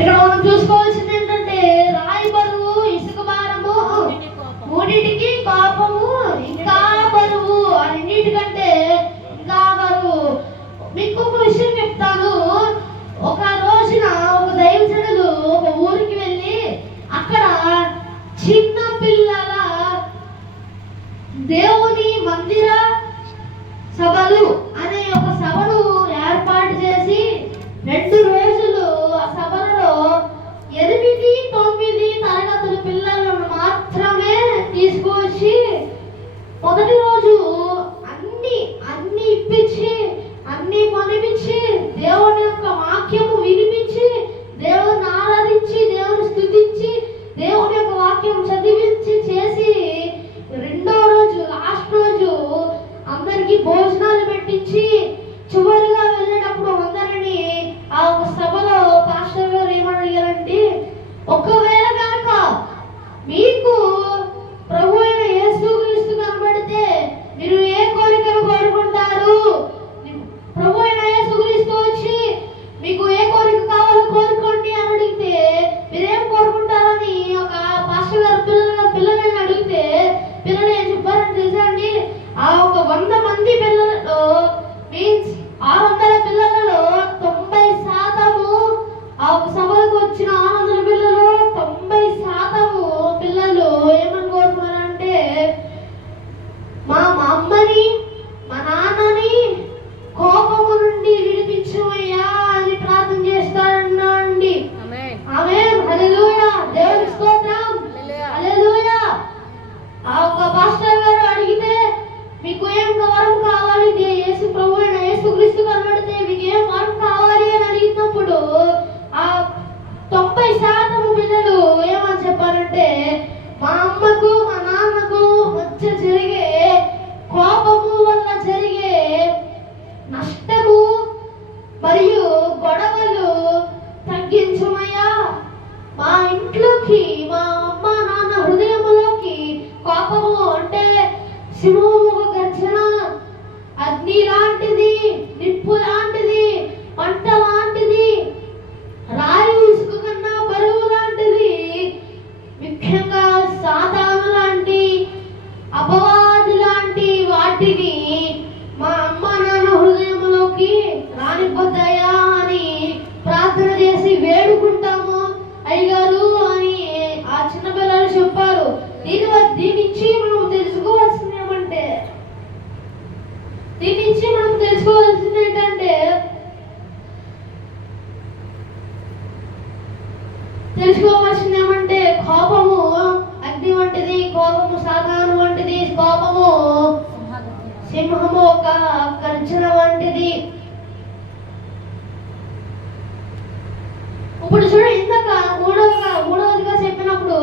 ఇక్కడ మనం చూసుకోవాల్సింది ఏంటంటే రాయి బరువు ఇసుక భారము మూడింటికి పాపము ఇంకా బరువు అన్నిటికంటే ఇంకా బరువు. మీకు ఒక విషయం చెప్తాను. ఒక రోజున ఒక దైవజనుడు ఒక ఊరికి వెళ్ళి అక్కడ చిన్న పిల్లల దేవుని మందిర సభలు అనే ఒక సభను ఏర్పాటు చేసి రెండు మొదటి రోజు తెలుసుకోవాల్సింది ఏమంటే కోపము అగ్ని వంటిది కోపము సాధారణ వంటిది కోపము. సింహము ఒక గర్జన వంటిది. ఇప్పుడు చూడు ఇందాక మూడవగా మూడవదిగా చెప్పినప్పుడు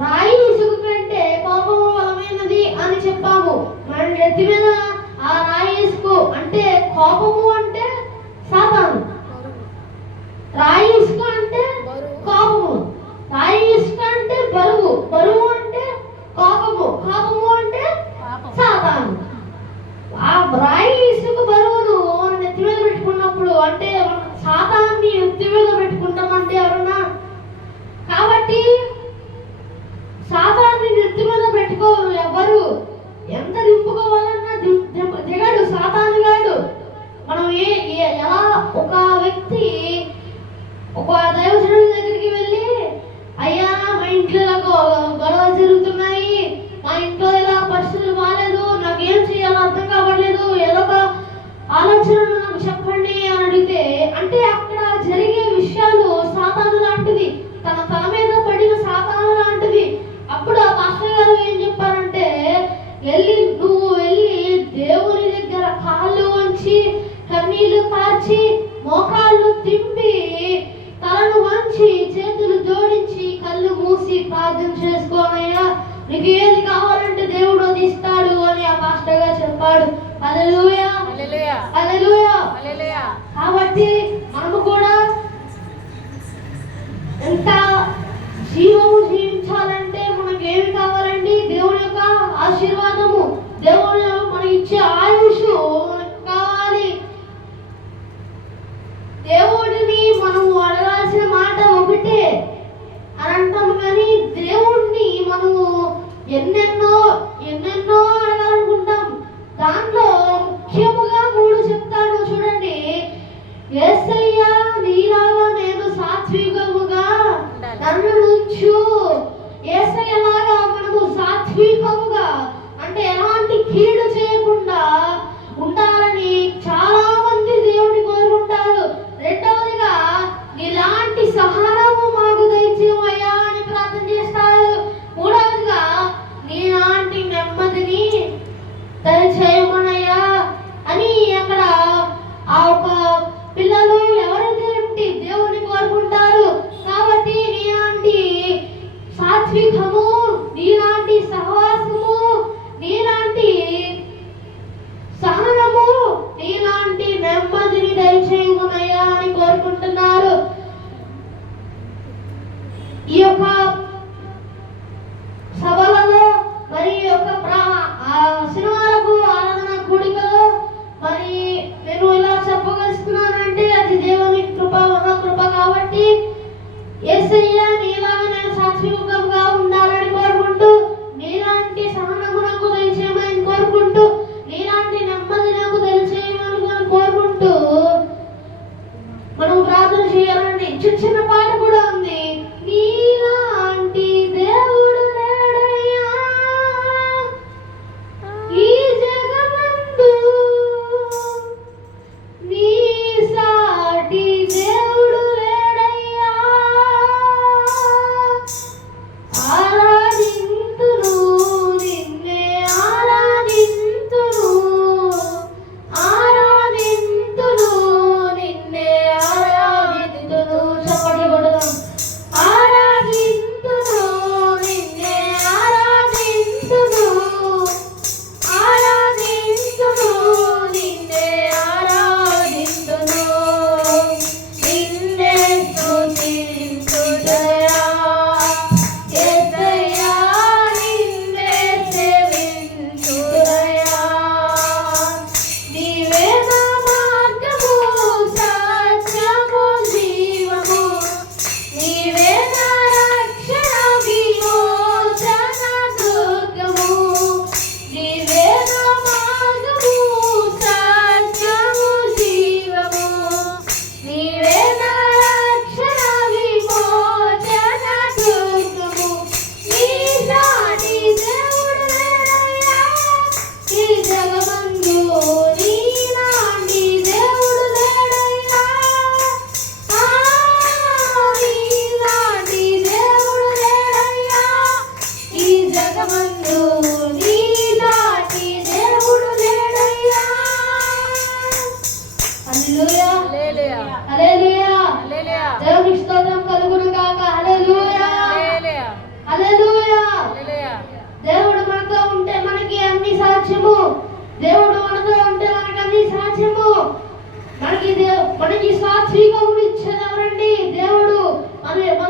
రాయి ఇసుక కంటే కోపము బలమైనది అని చెప్పాము. మన నెత్తి మీద ఆ రాయి ఇసుకు అంటే కోపము అంటే సాతాను. రాయి ఇసుకు నీకు ఏది కావాలంటే దేవుడు అది ఇస్తాడు అని ఆ పాస్టర్ గారు చెప్పాడు. కాబట్టి మనము కూడా ఎంత జీవము జీవించాలంటే మనకు ఏమి కావాలండి? దేవుడి యొక్క ఆశీర్వాదం సాత్వికముగా నన్ను నుంచు ఏసయ్యలాగా మనము సాత్వికముగా అంటే ఎలాంటి కీడు E é uma హల్లెలూయా. స్తోత్రం కలుగును కాక దేవుడు మనతో ఉంటే మనకి అన్ని సాధ్యము. దేవుడు మనతో ఉంటే మనకి అన్ని సాధ్యము. మనకి మనకి సాక్షిగా కూడా ఎవరండి దేవుడు. మన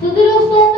Tudo nos